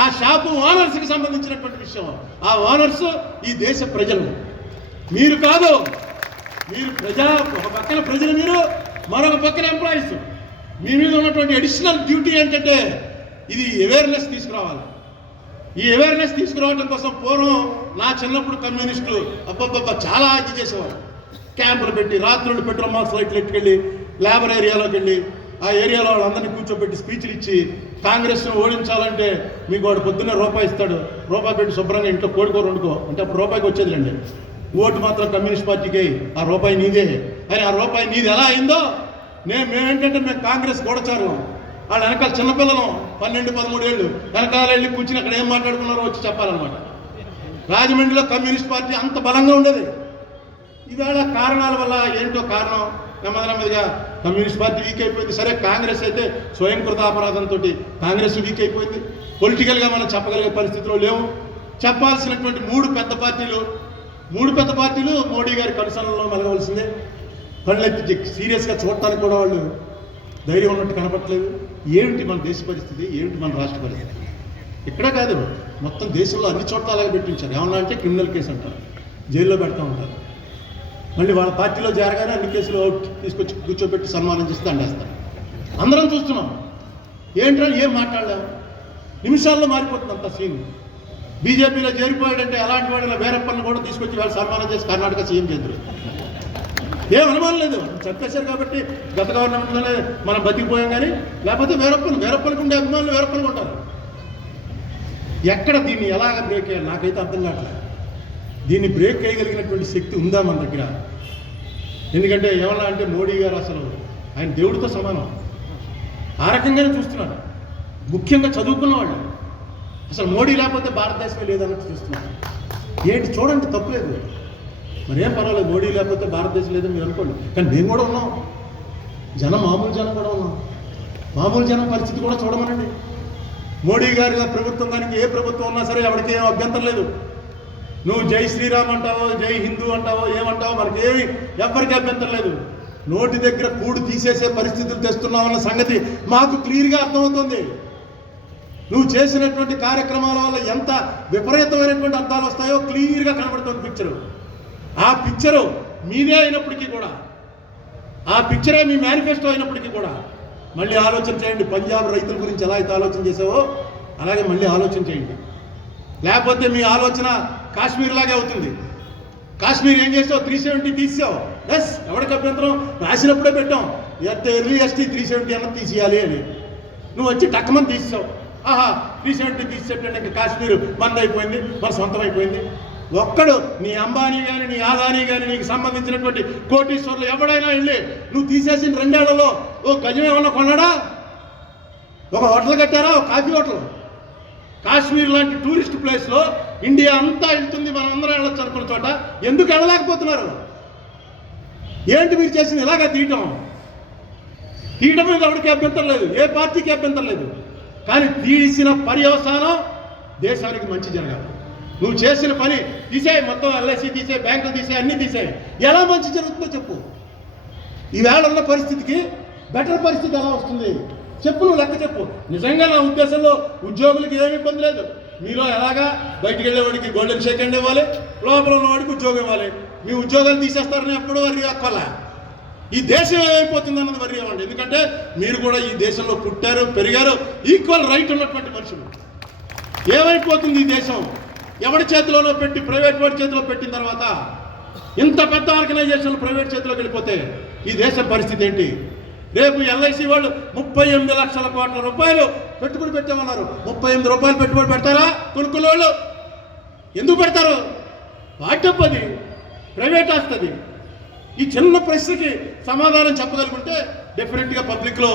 ఆ షాపు ఓనర్స్కి సంబంధించినటువంటి విషయం. ఆ ఓనర్స్ ఈ దేశ ప్రజలు, మీరు కాదు. మీరు ఒక పక్కన ప్రజలు, మీరు మరొక పక్కన ఎంప్లాయీస్. మీ మీద ఉన్నటువంటి అడిషనల్ డ్యూటీ ఏంటంటే ఇది అవేర్నెస్ తీసుకురావాలి. ఈ అవేర్నెస్ తీసుకురావడం కోసం పూర్వం నా చిన్నప్పుడు కమ్యూనిస్టులు అబ్బబ్బబ్బా చాలా ఇది చేసేవారు. క్యాంపులు పెట్టి రాత్రులు పెట్రోల్ మార్క్స్ లైట్లు ఎట్టుకెళ్ళి లేబర్ ఏరియాలోకి వెళ్ళి ఆ ఏరియాలో వాళ్ళందరినీ కూర్చోబెట్టి స్పీచ్లు ఇచ్చి కాంగ్రెస్ను ఓడించాలంటే మీకు వాడు పొద్దున్నే రూపాయి ఇస్తాడు, రూపాయి పెట్టి శుభ్రంగా ఇంట్లో కోడికూర వండుకో అంటే అప్పుడు రూపాయికి వచ్చేదిలేండి. ఓటు మాత్రం కమ్యూనిస్ట్ పార్టీకి, ఆ రూపాయి నీదే అని. ఆ రూపాయి నీది ఎలా అయిందో మేమేంటంటే మేము కాంగ్రెస్ గూఢచారులం, వాళ్ళ వెనకాల చిన్నపిల్లలు 12-13 ఏళ్ళు వెనకాల వెళ్ళి కూర్చుని అక్కడ ఏం మాట్లాడుకున్నారో వచ్చి చెప్పాలన్నమాట. రాజమండ్రిలో కమ్యూనిస్ట్ పార్టీ అంత బలంగా ఉండేది. ఇవాళ కారణాల వల్ల ఏంటో కారణం నెమ్మదిగా కమ్యూనిస్ట్ పార్టీ వీక్ అయిపోయింది. సరే, కాంగ్రెస్ అయితే స్వయంకృత అపరాధంతో కాంగ్రెస్ వీక్ అయిపోయింది. పొలిటికల్గా మనం చెప్పగలిగే పరిస్థితిలో లేవు. చెప్పాల్సినటువంటి మూడు పెద్ద పార్టీలు మోడీ గారి కనుసరణలో మెలగవలసిందే. కళ్ళెత్తి సీరియస్గా చూడటానికి కూడా వాళ్ళు ధైర్యం ఉన్నట్టు కనపట్లేదు. ఏమిటి మన దేశ పరిస్థితి, ఏమిటి మన రాష్ట్ర పరిస్థితి? ఇక్కడే కాదు, మొత్తం దేశంలో అన్ని చోట్ల అలాగే పెట్టించారు. ఏమన్నా అంటే క్రిమినల్ కేసు అంటారు, జైల్లో పెడతా ఉంటారు. మళ్ళీ వాళ్ళ పార్టీలో చేరగానే అన్ని కేసులు అవుట్ తీసుకొచ్చి కూర్చోబెట్టి సన్మానం చేసి దండేస్తారు. అందరం చూస్తున్నాం. ఏంటంటే ఏం మాట్లాడలేము, నిమిషాల్లో మారిపోతుంది అంత సీన్. బీజేపీలో చేరిపోయాడంటే అలాంటి వాడిన వీరప్పని కూడా తీసుకొచ్చి వాళ్ళు సన్మానం చేసి కర్ణాటక సీఎం చేద్దరు. ఏం అనుమానం లేదు, చంపేశారు కాబట్టి గత గవర్నమెంట్లోనే మనం బతికిపోయాం. కానీ లేకపోతే వీరప్పనికి ఉండే అభిమానులు వీరప్పనికి ఉంటారు. ఎక్కడ దీన్ని ఎలాగ బ్రేక్ చేయాలి నాకైతే అర్థం కావట్లేదు. దీన్ని బ్రేక్ చేయగలిగినటువంటి శక్తి ఉందా మన దగ్గర? ఎందుకంటే ఏమన్నా అంటే మోడీ గారు అసలు ఆయన దేవుడితో సమానం, ఆ రకంగానే చూస్తున్నారు. ముఖ్యంగా చదువుకున్న వాళ్ళు అసలు మోడీ లేకపోతే భారతదేశమే లేదన్నట్టు చూస్తున్నారు. ఏంటి చూడండి, తప్పులేదు, మరేం పర్వాలేదు, మోడీ లేకపోతే భారతదేశం లేదని మీరు అనుకోండి. కానీ మేము కూడా ఉన్నాం, మామూలు జనం కూడా ఉన్నాం. మామూలు జనం పరిస్థితి కూడా చూడమనండి. మోడీ గారి ప్రభుత్వం కానీ ఏ ప్రభుత్వం ఉన్నా సరే ఎవరికి ఏం అభ్యంతరం లేదు. నువ్వు జై శ్రీరామ్ అంటావో, జై హిందూ అంటావో, ఏమంటావో మనకేమి ఎవరికి అభ్యంతరం లేదు. నోటి దగ్గర కూడు తీసేసే పరిస్థితులు తెస్తున్నావన్న సంగతి మాకు క్లియర్గా అర్థమవుతుంది. నువ్వు చేసినటువంటి కార్యక్రమాల వల్ల ఎంత విపరీతమైనటువంటి అర్థాలు వస్తాయో క్లియర్గా కనబడుతుంది పిక్చరు. ఆ పిక్చరు మీదే అయినప్పటికీ కూడా, ఆ పిక్చరే మీ మేనిఫెస్టో అయినప్పటికీ కూడా మళ్ళీ ఆలోచన చేయండి. పంజాబ్ రైతుల గురించి ఎలా అయితే ఆలోచన చేసావో అలాగే మళ్ళీ ఆలోచన చేయండి. లేకపోతే మీ ఆలోచన కాశ్మీర్ లాగే అవుతుంది. కాశ్మీర్ ఏం చేసావు, 370 తీసావు. ఎస్, ఎవరికి అభ్యంతరం, రాసినప్పుడే పెట్టాం ఎర్లీ ఎస్టీ 370 అన్నది తీసేయాలి అని. నువ్వు వచ్చి టక్కమని తీసావు. 370 తీసేటంటే ఇంకా కాశ్మీర్ బంద్ అయిపోయింది, మన సొంతం అయిపోయింది. ఒక్కడు నీ అంబానీ కానీ నీ ఆదానీ కానీ నీకు సంబంధించినటువంటి కోటీశ్వర్లు ఎవడైనా వెళ్ళి నువ్వు తీసేసిన 2 ఏళ్లలో ఓ గజం ఏమన్నా కొన్నాడా? ఒక హోటల్ కట్టారా? ఒక కాఫీ హోటల్. కాశ్మీర్ లాంటి టూరిస్ట్ ప్లేస్లో ఇండియా అంతా వెళ్తుంది, మనం అందరం వెళ్ళొచ్చు అనుకున్న చోట ఎందుకు వెళ్ళలేకపోతున్నారు? ఏంటి మీరు చేసింది? ఇలాగా తీయటం మీద ఎవరికి అభ్యంతరం లేదు, ఏ పార్టీకి అభ్యంతరం లేదు. కానీ తీసిన పర్యవసానం దేశానికి మంచి జరగాలి. నువ్వు చేసిన పని తీసేయి, మొత్తం ఎల్ఐసి తీసేయి, బ్యాంకులు తీసేయి, అన్నీ తీసేయి. ఎలా మంచి జరుగుతుందో చెప్పు. ఈవేళ ఉన్న పరిస్థితికి బెటర్ పరిస్థితి ఎలా వస్తుంది చెప్పు, నువ్వు లెక్క చెప్పు. నిజంగా నా ఉద్దేశంలో ఉద్యోగులకి ఏమి ఇబ్బంది లేదు. మీలో ఎలాగా బయటికి వెళ్ళేవాడికి గోల్డెన్ షేక్ హ్యాండ్ ఇవ్వాలి, లోపల ఉన్నవాడికి ఉద్యోగం ఇవ్వాలి. మీ ఉద్యోగాలు తీసేస్తారని ఎప్పుడూ వర్రీ అక్కల. ఈ దేశం ఏమైపోతుంది అన్నది వర్రీ అవ్వండి. ఎందుకంటే మీరు కూడా ఈ దేశంలో పుట్టారు, పెరిగారు, ఈక్వల్ రైట్ ఉన్నటువంటి మనుషులు. ఏమైపోతుంది ఈ దేశం? ఎవరి చేతిలోనో పెట్టి ప్రైవేట్ వాడి చేతిలో పెట్టిన తర్వాత ఇంత పెద్ద ఆర్గనైజేషన్లు ప్రైవేట్ చేతిలోకి వెళ్ళిపోతే ఈ దేశం పరిస్థితి ఏంటి? రేపు ఎల్ఐసి వాళ్ళు 38 లక్షల కోట్ల రూపాయలు పెట్టుబడి పెట్టామన్నారు. 38 రూపాయలు పెట్టుబడి పెడతారా కొనుక్కున్న వాళ్ళు? ఎందుకు పెడతారు? వాటప్పది ప్రైవేట్ వస్తుంది. ఈ చిన్న ప్రశ్నకి సమాధానం చెప్పగలుగుంటే డెఫినెట్గా పబ్లిక్లో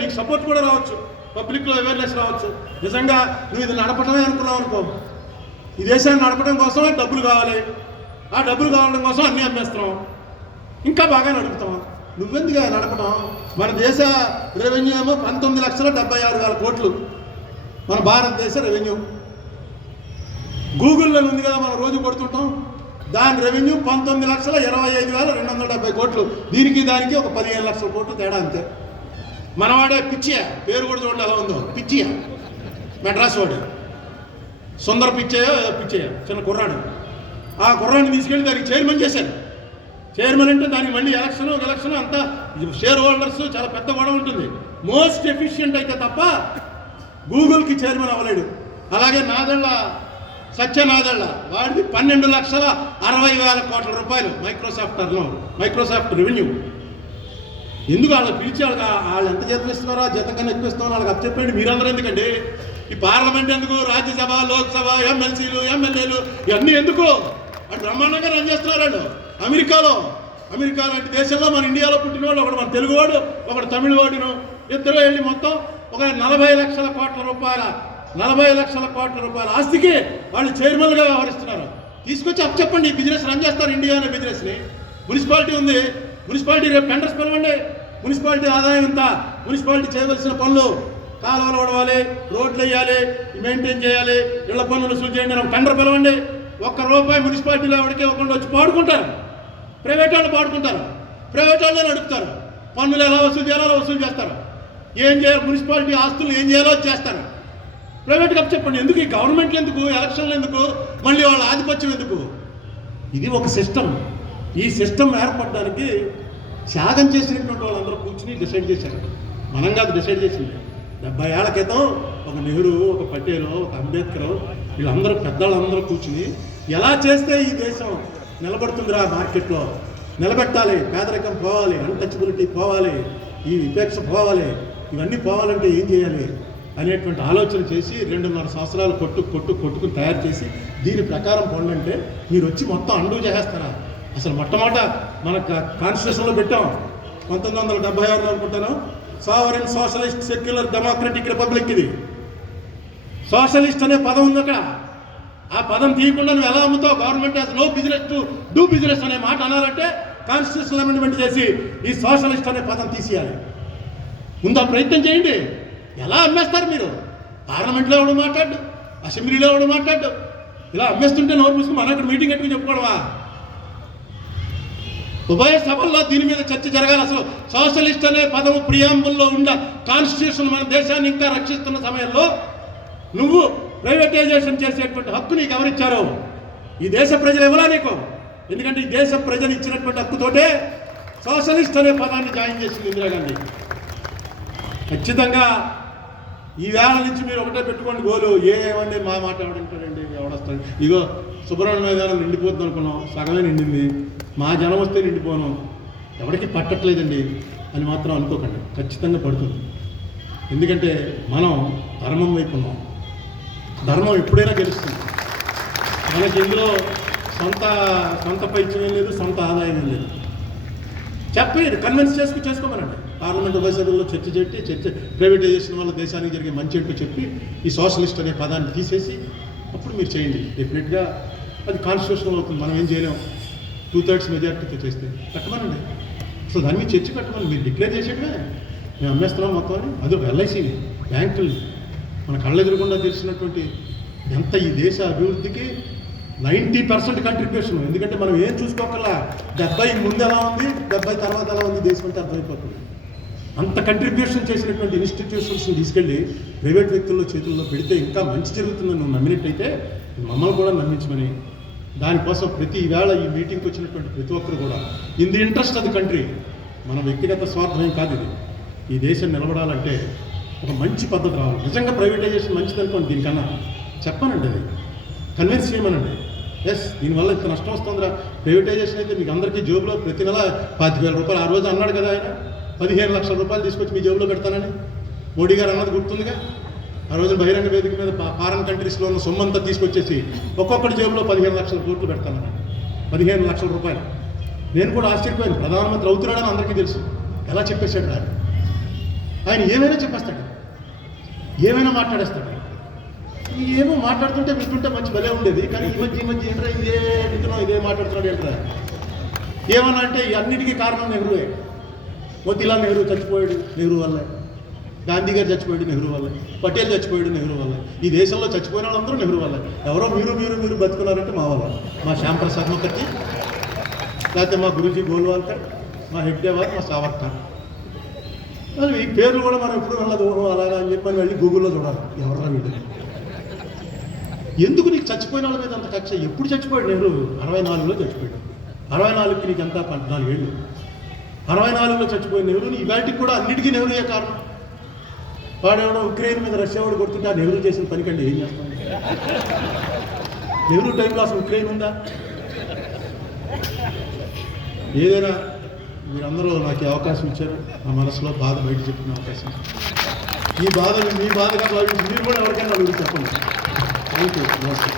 నీకు సపోర్ట్ కూడా రావచ్చు, పబ్లిక్లో అవేర్నెస్ రావచ్చు. నిజంగా నువ్వు ఇది నడపడమే అనుకున్నావు అనుకో, ఈ దేశాన్ని నడపడం కోసమే డబ్బులు కావాలి, ఆ డబ్బులు కావడం కోసం అన్నీ అమ్మేస్తున్నాం, ఇంకా బాగా నడుపుతాం. నువ్వెందుకు నడపడం? మన దేశ రెవెన్యూ ఏమో 19,76,000 కోట్లు మన భారతదేశ రెవెన్యూ. గూగుల్లో ఉంది కదా, మనం రోజు కొడుతుంటాం, దాని రెవెన్యూ 19,25,270 కోట్లు. దీనికి దానికి ఒక 15 లక్షల కోట్లు తేడా అంతే. మనవాడే పిచ్చియా, పేరు కూడా చూడండి ఎలా ఉందో, పిచ్చియా, మెడ్రాస్ వాడు సుందర పిచ్చయ్య, చిన్న కుర్రాడు. ఆ కుర్రాడిని తీసుకెళ్ళి దానికి చైర్మన్ చేశారు. చైర్మన్ అంటే దానికి మళ్ళీ ఎలక్షన్ అంతా షేర్ హోల్డర్స్ చాలా పెద్ద గొడవ ఉంటుంది. మోస్ట్ ఎఫిషియెంట్ అయితే తప్ప గూగుల్కి చైర్మన్ అవ్వలేడు. అలాగే నాదళ్ళ సత్యనాదళ్ళ వాడిది 12,60,000 కోట్ల రూపాయలు మైక్రోసాఫ్ట్ రెవెన్యూ. ఎందుకు వాళ్ళకి పిలిచి వాళ్ళు ఎంత జీతం ఇస్తున్నారో ఆ జీతం కన్నా ఎక్కువ ఇస్తున్నారో వాళ్ళకి అప్ చెప్పండి. మీరందరూ ఎందుకండి? ఈ పార్లమెంట్ ఎందుకు? రాజ్యసభ, లోక్సభ, ఎమ్మెల్సీలు, ఎమ్మెల్యేలు ఇవన్నీ ఎందుకు? అటు బ్రహ్మాండంగా రన్ చేస్తున్నారు వాళ్ళు. అమెరికా లాంటి దేశంలో మన ఇండియాలో పుట్టినవాడు ఒకడు మన తెలుగువాడు, ఒకడు తమిళవాడును, ఇద్దరు వెళ్ళి మొత్తం ఒక 40 లక్షల కోట్ల రూపాయల ఆస్తికి వాళ్ళు చైర్మన్గా వ్యవహరిస్తున్నారు. తీసుకొచ్చి అప్ చెప్పండి. ఈ బిజినెస్ రన్ చేస్తారు, ఇండియా అనే బిజినెస్ని. మున్సిపాలిటీ ఉంది, మున్సిపాలిటీ రేపు టెండర్స్ పిలవండి. మున్సిపాలిటీ ఆదాయం ఎంత, మున్సిపాలిటీ చేయవలసిన పనులు, కాలువలు వడవాలి, రోడ్లు వేయాలి, మెయింటైన్ చేయాలి, ఇళ్ల పనులు వసూలు చేయండి, టెండర్ పిలవండి. ₹1 మున్సిపాలిటీలో ఎవరికి ఒకళ్ళు వచ్చి పాడుకుంటారు. ప్రైవేట్ వాళ్ళు పాడుకుంటారు, ప్రైవేట్ వాళ్ళే నడుపుతారు. పన్నులు ఎలా వసూలు చేయాలో వసూలు చేస్తారు. ఏం చేయాలి, మున్సిపాలిటీ ఆస్తులు ఏం చేయాలో చేస్తారు. ప్రైవేట్గా చెప్పండి. ఎందుకు ఈ గవర్నమెంట్లు ఎందుకు, ఎలక్షన్లు ఎందుకు, మళ్ళీ వాళ్ళ ఆధిపత్యం ఎందుకు? ఇది ఒక సిస్టమ్. ఈ సిస్టమ్ ఏర్పడడానికి త్యాగం చేసినటువంటి వాళ్ళందరూ కూర్చుని డిసైడ్ చేశారు. మనం కాదు డిసైడ్ చేసింది. 70 ఏళ్ల క్రితం ఒక నెహ్రూ, ఒక పటేలు, ఒక అంబేద్కర్, వీళ్ళందరూ పెద్దవాళ్ళందరూ కూర్చుని ఎలా చేస్తే ఈ దేశం నిలబడుతుందిరా, మార్కెట్లో నిలబెట్టాలి, పేదరికం పోవాలి, అన్టచబిలిటీ పోవాలి, ఈ విపేక్ష పోవాలి, ఇవన్నీ పోవాలంటే ఏం చేయాలి అనేటువంటి ఆలోచన చేసి 2.5 సంవత్సరాలు కొట్టుకుని తయారు చేసి దీని ప్రకారం పొందంటే మీరు వచ్చి మొత్తం అండూ చేసేస్తారా? అసలు మొట్టమొదట మన కాన్స్టిట్యూషన్లో పెట్టాం 1976 అనుకుంటాను, sovereign socialist secular democratic republic. ఇది సోషలిస్ట్ అనే పదం ఉంది అక్కడ. ఆ పదం తీయకుండా నువ్వు ఎలా అమ్ముతావు? Government has no business to do business అనే మాట అనాలంటే కాన్స్టిట్యూషన్ అమెండ్మెంట్ చేసి ఈ సోషలిస్ట్ అనే పదం తీసేయాలి. ముందు ఆ ప్రయత్నం చేయండి. ఎలా అమ్మేస్తారు మీరు? పార్లమెంట్లో ఎవడు మాట్లాడు, అసెంబ్లీలో ఎవడు మాట్లాడు, ఇలా అమ్మేస్తుంటే నోరు మూసుకుని మనం అక్కడ మీటింగ్ పెట్టుకుని చెప్పుకోవడమా? ఉభయ సభల్లో దీని మీద చర్చ జరగాలి. అసలు సోషలిస్ట్ అనే పదము ప్రియాంబుల్లో ఉన్న కాన్స్టిట్యూషన్ మన దేశాన్ని ఇంకా రక్షిస్తున్న సమయంలో నువ్వు ప్రైవేటైజేషన్ చేసేటువంటి హక్కు నీకు ఎవరిచ్చారు? ఈ దేశ ప్రజలు ఎవరా నీకు? ఎందుకంటే ఈ దేశ ప్రజలు ఇచ్చినటువంటి హక్కుతోటే సోషలిస్ట్ అనే పదాన్ని జాయిన్ చేసింది ఇందిరాగాంధీ. ఖచ్చితంగా ఈ వేళ నుంచి మీరు ఒకటే పెట్టుకోండి గోలు. ఏమండి మా మాట ఎవడంటాడండి, ఎవడొస్తాడు? ఇగో సుబ్రహ్మణ్య మైదానం నిండిపోతుంది అనుకున్నాం, సగమే నిండింది. మా జనం వస్తే నిండిపోను, ఎవరికి పట్టట్లేదండి అని మాత్రం అనుకోకండి. ఖచ్చితంగా పడుతుంది. ఎందుకంటే మనం ధర్మం వైపు ఉన్నాం. ధర్మం ఎప్పుడైనా గెలుస్తుంది. మనకి ఇందులో సొంత పైత్యం ఏం లేదు, సొంత ఆదాయం ఏం లేదు. చెప్పండి, కన్విన్స్ చేసుకోమనండి. పార్లమెంట్ ఉభయ సభల్లో చర్చ ప్రైవేటైజేషన్ వల్ల దేశానికి జరిగే మంచి ఏంటో చెప్పి ఈ సోషలిస్ట్ అనే పదాన్ని తీసేసి అప్పుడు మీరు చేయండి. డెఫినెట్గా అది కాన్స్టిట్యూషనల్ అవుతుంది. మనం ఏం చేయలేం. 2/3 మెజార్టీతో చేస్తే కట్టమనండి. అసలు దాని మీద చర్చ కట్టమని మీరు డిక్లేర్ చేసేటమే మేము అమ్మేస్తున్నాం మొత్తం అని. అది ఒక ఎల్ఐసిని, బ్యాంకుల్ని మన కళ్ళెదురకుండా తెలిసినటువంటి ఎంత ఈ దేశ అభివృద్ధికి 90% కంట్రిబ్యూషన్. ఎందుకంటే మనం ఏం చూసుకోకల్లా 70 ముందు ఎలా ఉంది, 70 తర్వాత ఎలా ఉంది దేశం అంటే అర్థమైపోతుంది. అంత కంట్రిబ్యూషన్ చేసినటువంటి ఇన్స్టిట్యూషన్స్ని తీసుకెళ్ళి ప్రైవేట్ వ్యక్తుల్లో చేతుల్లో పెడితే ఇంకా మంచి జరుగుతుందని నువ్వు నమ్మినట్టయితే మమ్మల్ని కూడా నమ్మించమని, దానికోసం ప్రతి వేళ ఈ మీటింగ్కి వచ్చినటువంటి ప్రతి ఒక్కరు కూడా in the interest of the country, మన వ్యక్తిగత స్వార్థం కాదు ఇది. ఈ దేశం నిలబడాలంటే ఒక మంచి పద్ధతి రావాలి. నిజంగా ప్రైవేటైజేషన్ మంచిది అనుకోండి, దీనికన్నా చెప్పానండి, అది కన్విన్స్ చేయమనండి. ఎస్, దీనివల్ల ఇంత నష్టం వస్తుందిరా. ప్రైవేటైజేషన్ అయితే మీకు అందరికీ జేబులో ప్రతి నెల 25,000 రూపాయలు. ఆ రోజు అన్నాడు కదా ఆయన, 15 లక్షల రూపాయలు తీసుకొచ్చి మీ జేబులో పెడతానని మోడీ గారు అన్నది గుర్తుందిగా. ఆ రోజు బహిరంగ వేదిక మీద ఫారెన్ కంట్రీస్లో ఉన్న సొమ్మంతా తీసుకొచ్చేసి ఒక్కొక్కటి జేబులో 15 లక్షల కోట్లు పెడతానని. 15 లక్షల రూపాయలు. నేను కూడా ఆశ్చర్యపోయాను. ప్రధానమంత్రి అవుతున్నాడని అందరికీ తెలుసు. ఎలా చెప్పేశాడు ఆయన ఏమైనా చెప్పేస్తాడు, ఏమైనా మాట్లాడేస్తాడు. ఏమో మాట్లాడుతుంటే వింటుంటే మంచి భలే ఉండేది. కానీ ఈ మధ్య ఏంట్రా ఇదే వింటున్నాం, ఇదే మాట్లాడుతున్నాడు ఏంట్రా. ఏమన్నా అంటే అన్నిటికీ కారణం నెహ్రూవే. మోతీలాల్ నెహ్రూ చచ్చిపోయాడు నెహ్రూ వల్లే, గాంధీ గారు చచ్చిపోయాడు నెహ్రూ వల్లే, పటేల్ చచ్చిపోయాడు నెహ్రూ వల్లే, ఈ దేశంలో చచ్చిపోయిన వాళ్ళందరూ నెహ్రూ వల్లే. ఎవరో మీరు బతుకున్నారంటే మా వల్ల, మా శ్యాంప్రసాద్ ముఖర్జీ, లేకపోతే మా గురూజీ గోల్వాల్కర్, మా హెడ్గేవార్, మా సావర్కర్. ఈ పేర్లు కూడా మనం ఎప్పుడు వెళ్ళదు అలాగా అని చెప్పి వెళ్ళి గూగుల్లో చూడాలి ఎవరా వీళ్ళు. ఎందుకు నీకు చచ్చిపోయిన వాళ్ళ మీద అంత కక్ష? ఎప్పుడు చచ్చిపోయాడు నెహ్రూ? 64లో చచ్చిపోయాడు. 64కి నీకు ఎంత 14 ఏళ్ళు. 64లో చచ్చిపోయిన నెహ్రూని ఇవాటికి కూడా అన్నిటికీ నెహ్రూయే కారణం. వాడెవడో ఉక్రెయిన్ మీద రష్యా వాడు కొడుతుంటే ఆ నెహ్రూ చేసిన పని కంటే ఏం చేస్తాం? నెహ్రూ టైంలో అసలు ఉక్రెయిన్ ఉందా? ఏదైనా మీరందరూ నాకు అవకాశం ఇచ్చారు, నా మనసులో బాధ బయట చెప్పుకునే అవకాశం. ఈ బాధని మీ బాధగా భావించి మీరు కూడా ఎవరికైనా అడుగు చెప్పండి. Thank you. నమస్తే.